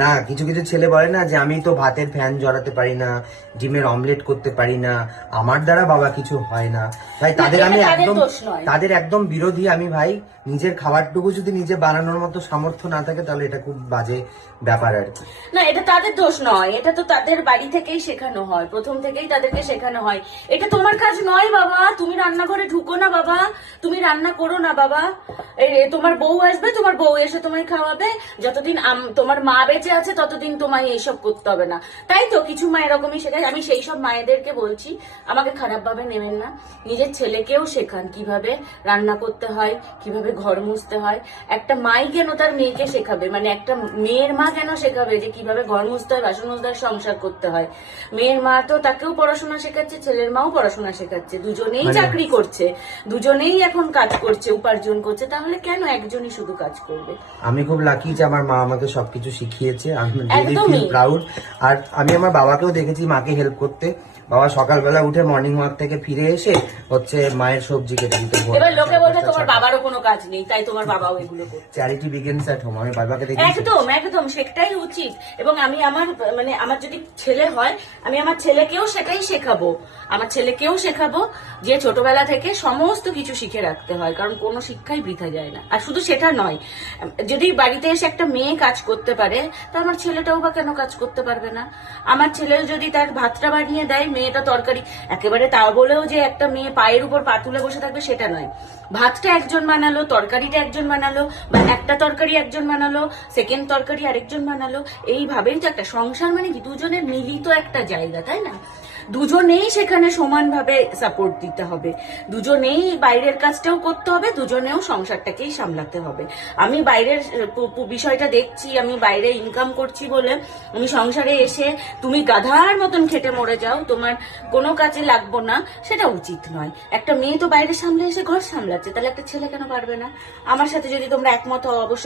না, কিছু কিছু ছেলে বলে না যে আমি তো ভাতের ফ্যান জড়াতে পারি না, ডিমের অমলেট করতে পারি না, আমার দ্বারা বাবা কিছু হয় না। ভাই তাদের আমি একদম তাদের একদম বিরোধী আমি ভাই। নিজের খাবারটুকু যদি নিজে বানানোর মতো সামর্থ্য না থাকে তাহলে এটা খুব বাজে ব্যাপার আর কি। না, এটা তাদের দোষ নয়, এটা তো তাদের বাড়ি থেকেই শেখানো হয়, প্রথম থেকেই তাদেরকে শেখানো হয়। এটা তোমার কাজ নয় বাবা, তুমি রান্নাঘরে ঢুকো না বাবা, তুমি রান্না করো না বাবা। তোমার বউ আসবে, তোমার বউ এসে তোমায় খাওয়াবে, যতদিন তোমার মা বেঁচে আছে ততদিন তোমায় এইসব করতে হবে না। তাই তো কিছু মা এরকমই শেখায়। আমি সেই সব মায়েদেরকে বলছি, আমাকে খারাপ ভাবে নেবেন না, নিজের ছেলেকেও শেখান কিভাবে রান্না করতে হয়, কিভাবে ঘর মুছতে হয়। একটা মাই কেন তার মেয়েকে শেখাবে, মানে একটা মেয়ের মা কেন শেখাবে যে কিভাবে ঘর মুছতে হয়, বাসন মুছতে হয়, সংসার করতে হয়? মেয়ের মা তো তাকেও পড়াশোনা শেখাচ্ছে, ছেলের মাও পড়াশোনা শেখাচ্ছে, দুজনেই চাকরি করছে, দুজনেই এখন কাজ করছে, উপার্জন করছে, তাহলে কেন একজনই শুধু কাজ করবে? আমি খুব লাকি যে আমার মা আমাকে সবকিছু শিখিয়েছে, আমি রিয়েলি ফিল প্রাউড। আর আমি আমার বাবাকেও দেখেছি মাকে হেল্প করতে। বাবা সকালবেলা উঠে মর্নিং ওয়াক থেকে ফিরে এসে হচ্ছে মায়ের সবজি কেটে দিতে। এবার লোকে বলছে তোমার বাবারও কোনো কাজ নেই, তাই তোমার বাবাও এগুলো করছে। Charity begins at home. আমি বাবাকে দেখি একদম একদম সেটাই উচিত। এবং আমি আমার যদি ছেলে হয়, আমি আমার ছেলেকেও সেটাই শেখাবো। আমার ছেলেকেও শেখাবো যে ছোটবেলা থেকে সমস্ত কিছু শিখে রাখতে হয়, কারণ কোনো শিক্ষাই বৃথা যায় না। আর শুধু সেটা নয়, যদি বাড়িতে এসে একটা মেয়ে কাজ করতে পারে, তো আমার ছেলেটাও বা কেন কাজ করতে পারবে না? আমার ছেলে যদি তার ভাতটা বানিয়ে দেয়, মেয়েটা তরকারি, একেবারে তা বলেও যে একটা মেয়ে পায়ের উপর পা তুলে বসে থাকবে সেটা নয়। ভাতটা একজন বানালো, তরকারিটা একজন বানালো, বা একটা তরকারি একজন বানালো, সেকেন্ড তরকারি আরেকজন বানালো, এইভাবেই তো একটা সংসার। মানে কি দুজনের মিলিত একটা জায়গা, তাই না? দুজনেই সেখানে সমানভাবে সাপোর্ট দিতে হবে, দুজনেই বাইরের কাজটাও করতে হবে, দুজনেও সংসারটাকেই সামলাতে হবে। আমি বাইরের বিষয়টা দেখছি, আমি বাইরে ইনকাম করছি বলে আমি সংসারে এসে তুমি গাধার মতন খেটে মরে যাও, তোমার কোনো কাজে লাগবো না, সেটা উচিত নয়। একটা মেয়ে তো বাইরে সামলে এসে ঘর সামলাচ্ছে, তাহলে একটা ছেলে কেন পারবে না? আমার সাথে যদি তোমরা একমত হও অবশ্যই